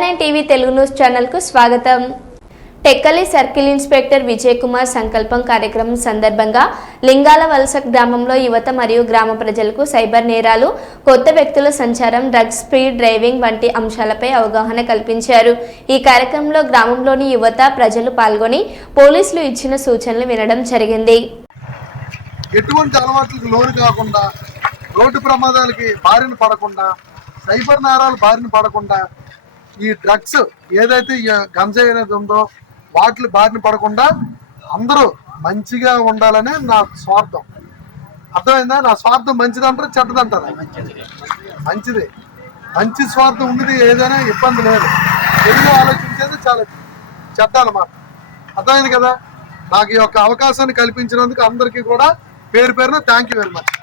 Nine TV Telugu news స్వాగతం. Tekkali circle inspector Vijay Kumar సంకల్పం కార్యక్రమం సందర్భంగా లింగాల వలస గ్రామంలో యువత మరియు గ్రామ ప్రజలకు సైబర్ నేరాలు కొత్త వ్యక్తుల సంచారం డ్రగ్స్ స్పీడ్ డ్రైవింగ్ వంటి అంశాలపై అవగాహన కల్పించారు. ఈ కార్యక్రమంలో గ్రామంలోని యువత ప్రజలు పాల్గొని పోలీసులు ఇచ్చిన సూచనలు వినడం జరిగింది. ఎటువంటి అలవాట్లకు లోను కాకుండా రోడ్డు ప్రమాదాలకి బారిన పడకుండా సైబర్ నేరాలు బారిన పడకుండా ఈ డ్రగ్స్ ఏదైతే గంజాయి అనేది ఉందో వాటిని బారిన పడకుండా అందరూ మంచిగా ఉండాలనే నా స్వార్థం. అర్థమైందా? నా స్వార్థం మంచిదంటారా చెడ్డదంటారా? మంచిది. మంచి స్వార్థం ఉంది ఏదైనా ఇబ్బంది లేదు. తెలుగు ఆలోచించేది చాలా చెడ్డ అనమాట అర్థమైంది కదా? నాకు ఈ యొక్క అవకాశాన్ని కల్పించినందుకు అందరికీ కూడా పేరు పేరున థ్యాంక్ యూ వెరీ మచ్